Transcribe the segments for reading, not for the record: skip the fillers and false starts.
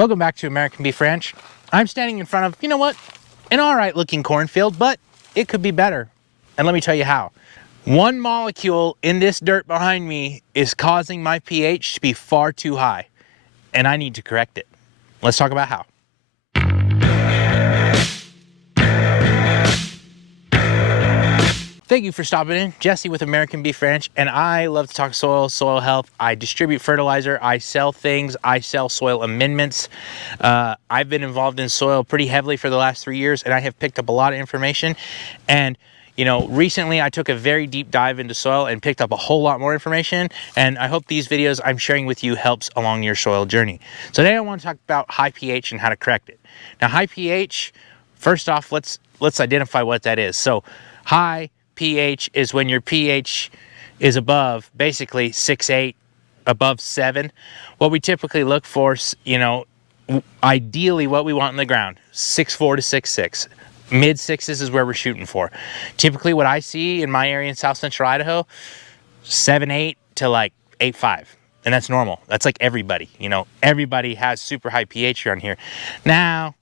Welcome back to American Beef Ranch. I'm standing in front of, you know what, an all right looking cornfield, but it could be better. And let me tell you how. One molecule in this dirt behind me is causing my pH to be far too high, and I need to correct it. Let's talk about how. Thank you for stopping in. Jesse with American Beef Ranch, and I love to talk soil health. I distribute fertilizer, I sell things, I sell soil amendments. I've been involved in soil pretty heavily for the last 3 years, and I have picked up a lot of information. And you know, recently I took a very deep dive into soil and picked up a whole lot more information, and I hope these videos I'm sharing with you helps along your soil journey. So today I want to talk about high pH and how to correct it. Now, high pH, first off, let's identify what that is. So high pH is when your pH is above basically 6.8, above 7. What we typically look for, you know, ideally what we want in the ground, 6.4 to 6.6. Mid 6s is where we're shooting for. Typically what I see in my area in South Central Idaho, 7.8 to like 8.5. And that's normal. That's like everybody, you know, everybody has super high pH around here. Now,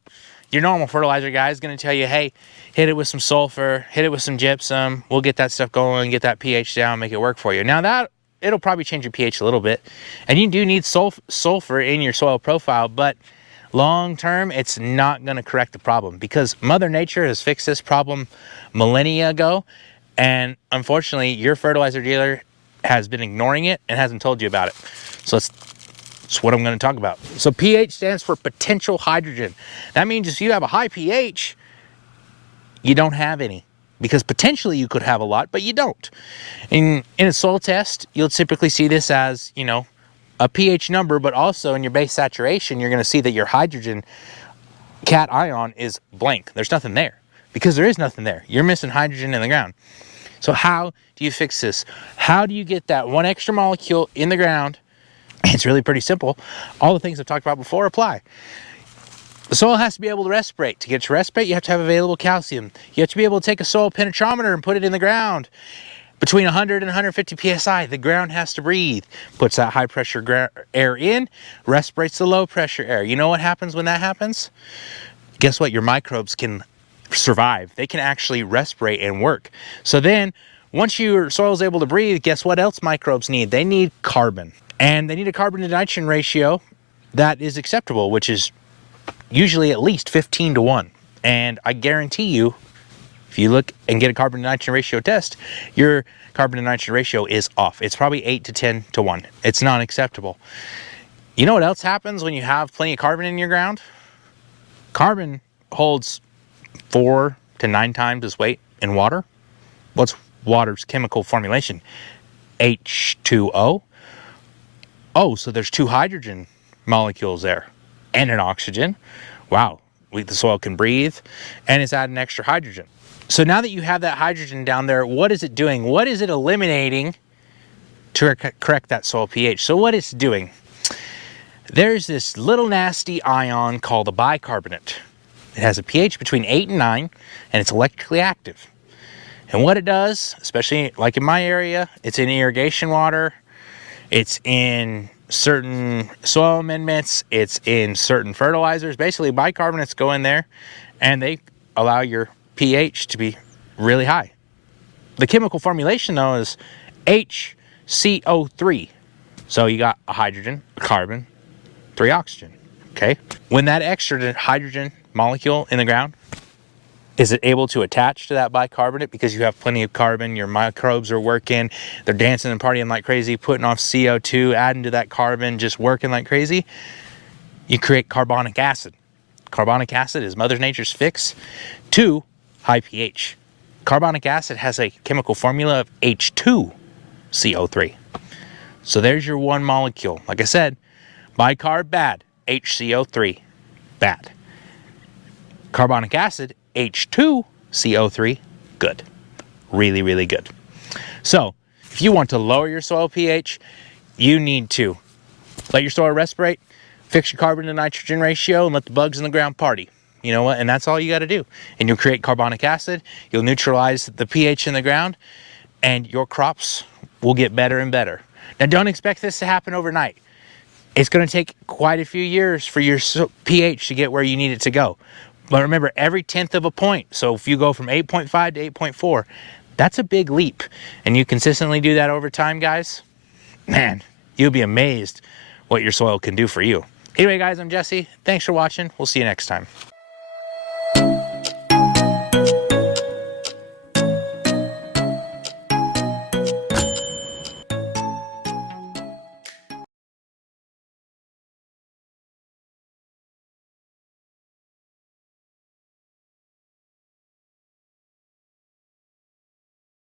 your normal fertilizer guy is going to tell you, hey, hit it with some sulfur, hit it with some gypsum. We'll get that stuff going, get that pH down, make it work for you. Now that, it'll probably change your pH a little bit. And you do need sulfur in your soil profile, but long term, it's not going to correct the problem because Mother Nature has fixed this problem millennia ago. And unfortunately, your fertilizer dealer has been ignoring it and hasn't told you about it. So that's what I'm going to talk about. So pH stands for potential hydrogen. That means if you have a high pH, you don't have any, because potentially you could have a lot, but you don't. In a soil test, you'll typically see this as, you know, a pH number, but also in your base saturation, you're going to see that your hydrogen cation ion is blank. There's nothing there because there is nothing there. You're missing hydrogen in the ground. So how do you fix this? How do you get that one extra molecule in the ground? It's really pretty simple. All the things I've talked about before apply. The soil has to be able to respirate. To get to respirate, you have to have available calcium. You have to be able to take a soil penetrometer and put it in the ground. Between 100 and 150 psi, the ground has to breathe. Puts that high pressure air in, respirates the low pressure air. You know what happens when that happens? Guess what? Your microbes can survive. They can actually respirate and work. So then, once your soil is able to breathe, guess what else microbes need? They need carbon. And they need a carbon to nitrogen ratio that is acceptable, which is usually at least 15 to 1. And I guarantee you, if you look and get a carbon to nitrogen ratio test, your carbon to nitrogen ratio is off. It's probably 8 to 10 to 1. It's not acceptable. You know what else happens when you have plenty of carbon in your ground? Carbon holds 4 to 9 times its weight in water. What's water's chemical formulation? H2O. Oh, so there's 2 hydrogen molecules there and an oxygen. Wow, the soil can breathe and it's adding extra hydrogen. So now that you have that hydrogen down there, what is it doing? What is it eliminating to correct that soil pH? So what it's doing, there's this little nasty ion called a bicarbonate. It has a pH between 8 and 9, and it's electrically active. And what it does, especially like in my area, it's in irrigation water, it's in certain soil amendments, it's in certain fertilizers. Basically, bicarbonates go in there, and they allow your pH to be really high. The chemical formulation, though, is HCO3. So you got a hydrogen, a carbon, 3 oxygen, okay? When that extra hydrogen molecule in the ground, is it able to attach to that bicarbonate because you have plenty of carbon, your microbes are working, they're dancing and partying like crazy, putting off CO2, adding to that carbon, just working like crazy? You create carbonic acid. Carbonic acid is Mother Nature's fix to high pH. Carbonic acid has a chemical formula of H2CO3. So there's your one molecule. Like I said, bicarb, bad. HCO3, bad. Carbonic acid, H2CO3, good. Really, really good. So if you want to lower your soil pH, you need to let your soil respirate, fix your carbon to nitrogen ratio, and let the bugs in the ground party. You know what? And that's all you got to do. And you'll create carbonic acid, you'll neutralize the pH in the ground, and your crops will get better and better. Now, don't expect this to happen overnight. It's going to take quite a few years for your pH to get where you need it to go. But remember, every 1/10 of a point. So if you go from 8.5 to 8.4, that's a big leap. And you consistently do that over time, guys, man, you'll be amazed what your soil can do for you. Anyway, guys, I'm Jesse. Thanks for watching. We'll see you next time.